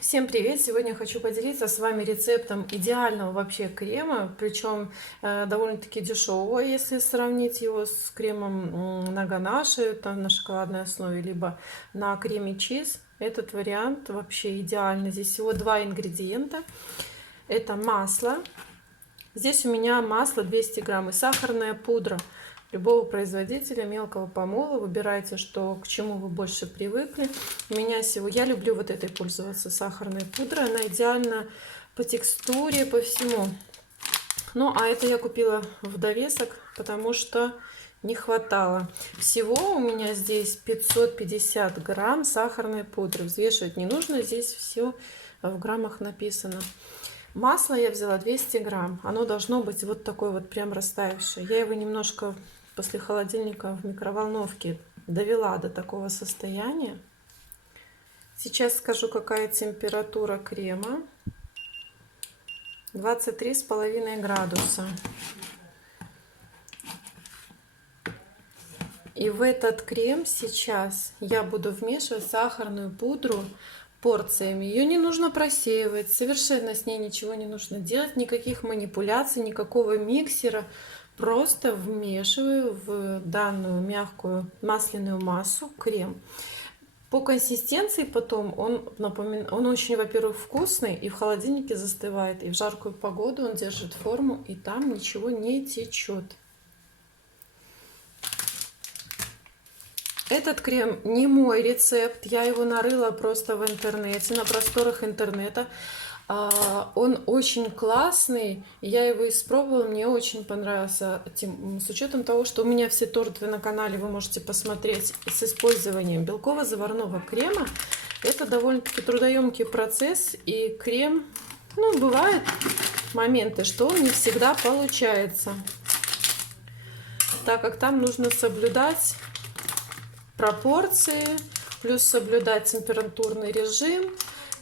Всем привет! Сегодня хочу поделиться с вами рецептом идеального вообще крема, причем довольно-таки дешевого, если сравнить его с кремом на ганаше, там, на шоколадной основе, либо на креме чиз. Этот вариант вообще идеальный. Здесь всего два ингредиента. Это масло. Здесь у меня масло 200 грамм и сахарная пудра любого производителя мелкого помола. Выбирайте, что к чему вы больше привыкли. У меня я люблю вот этой пользоваться сахарной пудрой. Она идеальна по текстуре, по всему. Ну, а это я купила в довесок, потому что не хватало. Всего у меня здесь 550 грамм сахарной пудры. Взвешивать не нужно, здесь все в граммах написано. Масло я взяла 200 грамм. Оно должно быть вот такое вот прям растаявшее. Я его немножко после холодильника в микроволновке довела до такого состояния. Сейчас скажу, какая температура крема. 23,5 градуса. И в этот крем сейчас я буду вмешивать сахарную пудру порциями. Ее не нужно просеивать, совершенно с ней ничего не нужно делать, никаких манипуляций, никакого миксера. Просто вмешиваю в данную мягкую масляную массу крем. По консистенции потом он очень, во-первых, вкусный и в холодильнике застывает, и в жаркую погоду он держит форму, и там ничего не течет. Этот крем не мой рецепт, я его нарыла просто в интернете, на просторах интернета. Он очень классный, я его испробовала, мне очень понравился, с учетом того, что у меня все торты на канале вы можете посмотреть с использованием белково-заварного крема. Это довольно-таки трудоемкий процесс, и крем, ну, бывают моменты, что он не всегда получается, так как там нужно соблюдать пропорции, плюс соблюдать температурный режим.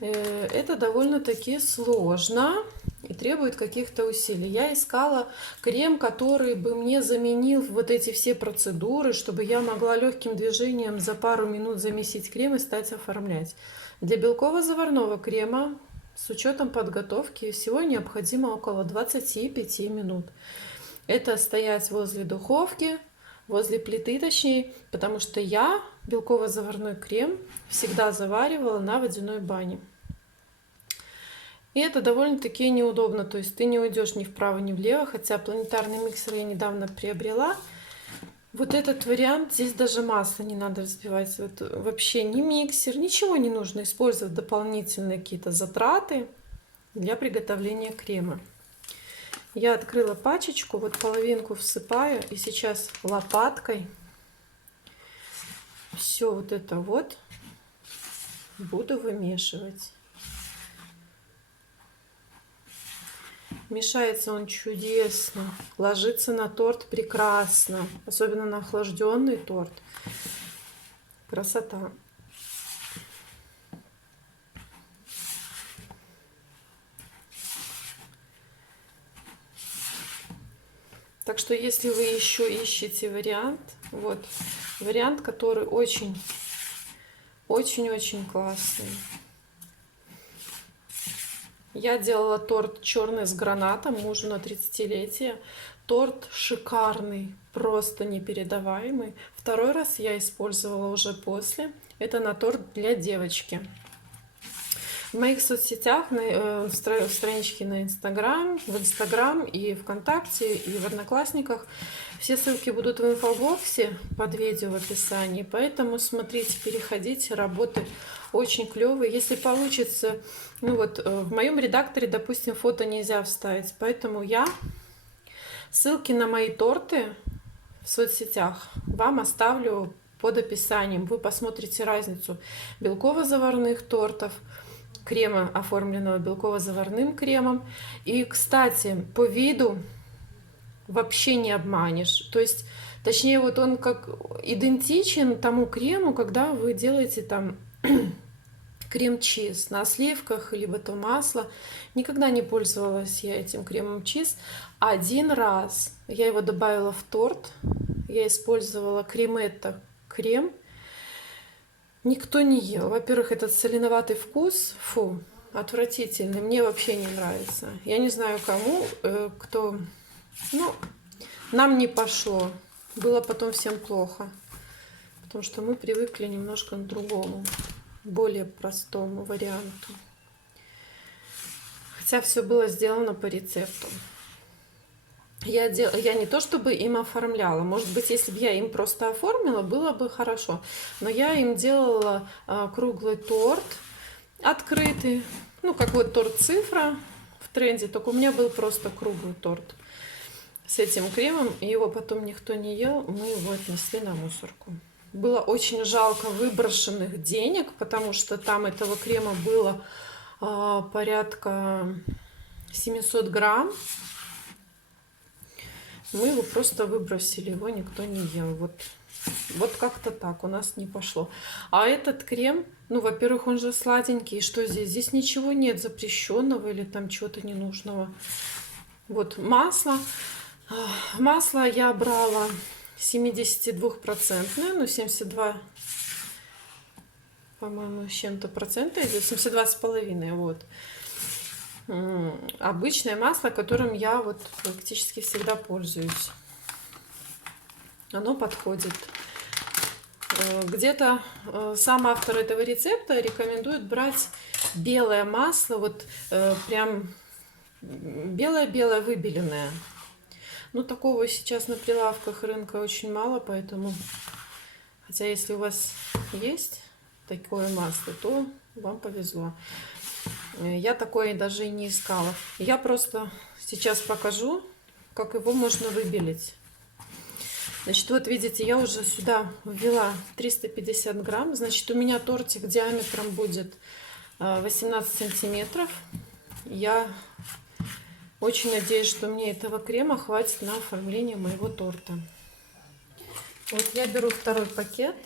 Это довольно-таки сложно и требует каких-то усилий. Я искала крем, который бы мне заменил вот эти все процедуры, чтобы я могла легким движением за пару минут замесить крем и стать оформлять. Для белково-заварного крема с учетом подготовки всего необходимо около 25 минут. Это стоять возле духовки, возле плиты точнее, потому что я белково-заварной крем всегда заваривала на водяной бане. И это довольно-таки неудобно, то есть ты не уйдешь ни вправо, ни влево, хотя планетарный миксер я недавно приобрела. Вот этот вариант, здесь даже масло не надо взбивать, вот вообще ни миксер, ничего не нужно использовать, дополнительные какие-то затраты для приготовления крема. Я открыла пачечку, вот половинку всыпаю, и сейчас лопаткой все вот это вот буду вымешивать. Мешается он чудесно, ложится на торт прекрасно, особенно на охлажденный торт. Красота. Так что, если вы еще ищете вариант, вот вариант, который очень-очень классный. Я делала торт черный с гранатом мужу на 30-летие. Торт шикарный, просто непередаваемый. Второй раз я использовала уже после. Это на торт для девочки. В моих соцсетях, в страничке на Инстаграм, в Инстаграм и ВКонтакте, и в Одноклассниках. Все ссылки будут в инфобоксе под видео в описании. Поэтому смотрите, переходите, работы очень клевые. Если получится, ну вот в моем редакторе, допустим, фото нельзя вставить. Поэтому я ссылки на мои торты в соцсетях вам оставлю под описанием. Вы посмотрите разницу белково-заварных тортов, крема, оформленного белково-заварным кремом. И, кстати, по виду вообще не обманешь. То есть, точнее, вот он как идентичен тому крему, когда вы делаете там крем-чиз на сливках, либо то масло. Никогда не пользовалась я этим кремом чиз. Один раз я его добавила в торт. Я использовала Креметто крем. никто не ел. Во-первых, этот соленоватый вкус, фу, отвратительный, мне вообще не нравится. Я не знаю кому, кто, ну, нам не пошло. Было потом всем плохо, потому что мы привыкли немножко к другому, более простому варианту. Хотя все было сделано по рецепту. Я не то чтобы им оформляла, может быть, если бы я им просто оформила, было бы хорошо. Но я им делала круглый торт, открытый, ну как вот торт цифра в тренде, только у меня был просто круглый торт с этим кремом, и его потом никто не ел, мы его отнесли на мусорку. Было очень жалко выброшенных денег, потому что там этого крема было порядка 700 грамм. Мы его просто выбросили, его никто не ел. Вот как-то так у нас не пошло. А этот крем, ну, во-первых, он же сладенький. И что здесь? Здесь ничего нет запрещенного или там чего-то ненужного. Вот масло. Масло я брала 72%, ну, 72, по-моему, с чем-то процента идет, 72,5, вот. Обычное масло, которым я вот практически всегда пользуюсь. Оно подходит. Где-то сам автор этого рецепта рекомендует брать белое масло, вот прям белое-белое выбеленное. Ну, такого сейчас на прилавках рынка очень мало, поэтому, хотя если у вас есть такое масло, то вам повезло. Я такое даже и не искала. Я просто сейчас покажу, как его можно выбелить. Значит, вот видите, я уже сюда ввела 350 грамм. Значит, у меня тортик диаметром будет 18 сантиметров. Я очень надеюсь, что мне этого крема хватит на оформление моего торта. Вот я беру второй пакет.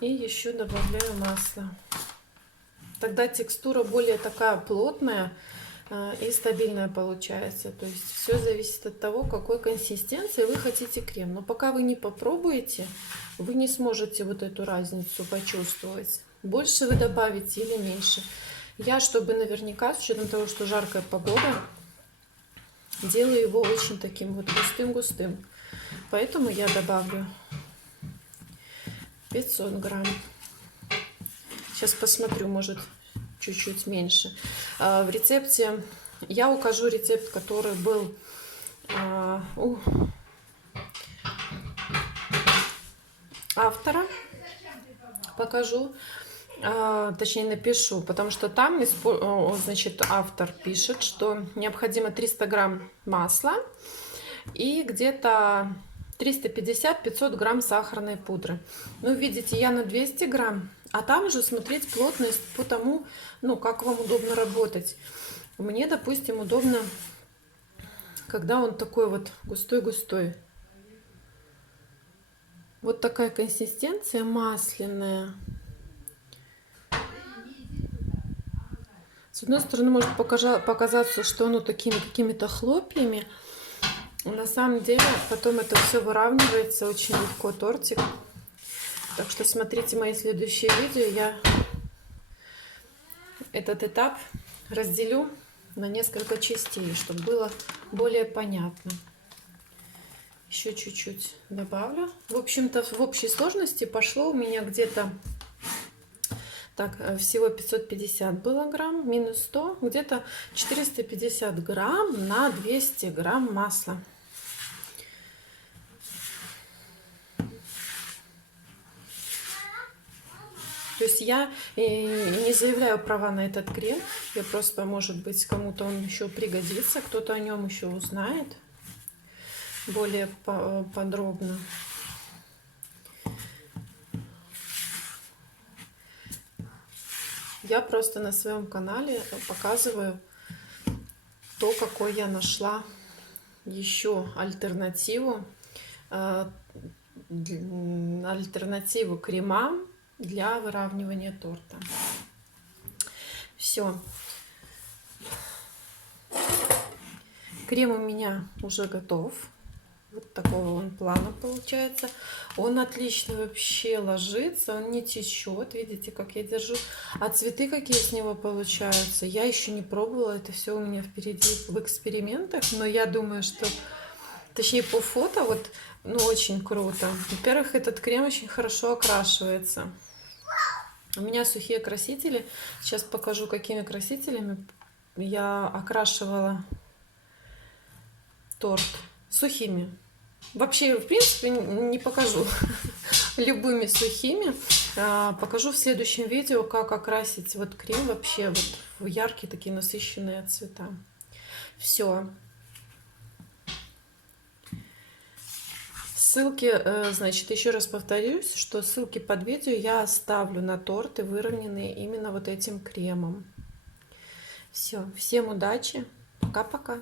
И еще добавляю масло. Тогда текстура более такая плотная и стабильная получается. То есть все зависит от того, какой консистенции вы хотите крем. Но пока вы не попробуете, вы не сможете вот эту разницу почувствовать. Больше вы добавите или меньше. Я, чтобы наверняка, с учетом того, что жаркая погода, делаю его очень таким вот густым-густым. Поэтому я добавлю 500 грамм. Сейчас посмотрю, может чуть-чуть меньше. В рецепте, я укажу рецепт, который был у автора. Покажу, точнее напишу, потому что там, значит, автор пишет, что необходимо 300 грамм масла и где-то 350-500 грамм сахарной пудры. Ну, видите, я на 200 грамм, а там уже смотреть плотность по тому, ну, как вам удобно работать. Мне, допустим, удобно, когда он такой вот густой-густой. Вот такая консистенция масляная. С одной стороны, может показаться, что оно такими какими-то хлопьями. На самом деле, потом это все выравнивается очень легко, тортик. Так что смотрите мои следующие видео. Я этот этап разделю на несколько частей, чтобы было более понятно. Еще чуть-чуть добавлю. В общем-то, в общей сложности пошло у меня где-то, так, всего 550 было грамм, минус 100, где-то 450 грамм на 200 грамм масла. То есть я не заявляю права на этот крем, я просто, может быть, кому-то он еще пригодится, кто-то о нем еще узнает более подробно. Я просто на своем канале показываю то, какой я нашла еще альтернативу кремам для выравнивания торта. Все. Крем у меня уже готов. Вот такого он плана получается. Он отлично вообще ложится, он не течет. Видите, как я держу. А цветы какие с него получаются, я еще не пробовала. Это все у меня впереди в экспериментах. Но я думаю, что, точнее, по фото, вот, ну, очень круто. Во-первых, этот крем очень хорошо окрашивается. У меня сухие красители. Сейчас покажу, какими красителями я окрашивала торт. Сухими. Вообще, в принципе, не покажу. Любыми сухими. Покажу в следующем видео, как окрасить вот крем вообще вот в яркие такие насыщенные цвета. Все. Ссылки, значит, еще раз повторюсь, что ссылки под видео я оставлю на торты, выровненные именно вот этим кремом. Все. Всем удачи. Пока-пока.